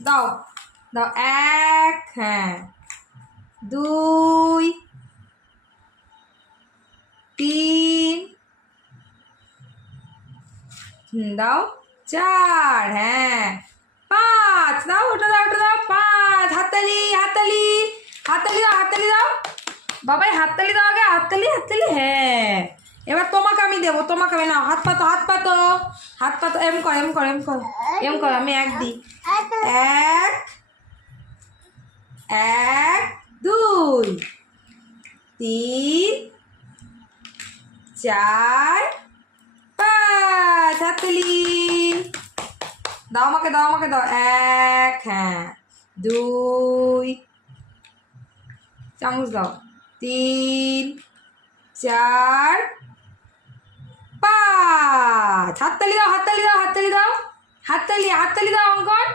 দাও দাও, এক, হ্যাঁ, দুই, তিন, দাও, চার, হ্যাঁ, পাঁচ, দাও ওটা দাও, ওটা দাও, পাঁচ, হাততালি হাততালি হাততালি দাও, হাততালি দাও বাবাই, হাততালি দাও আগে, হাততালি হাততালি, হ্যাঁ। এবার তোমাকে আমি দেবো, তোমাকে আমি, নাও হাত পাতো, হাত পাতো, হাত পাতো, এম কর এম কর এম কর এম কর, আমি এক দিই, এক, এক, দুই, তিন, চার, পাঁচ, হাততালি দাও আমাকে, দাও আমাকে, দাও, এক, হ্যাঁ, দুই, চামচ দাও, তিন, চার, পাঁচ, হাততালি দাও, হাততালি দাও, হাততালি দাও, হাততালি হাততালি দাও অঙ্কন।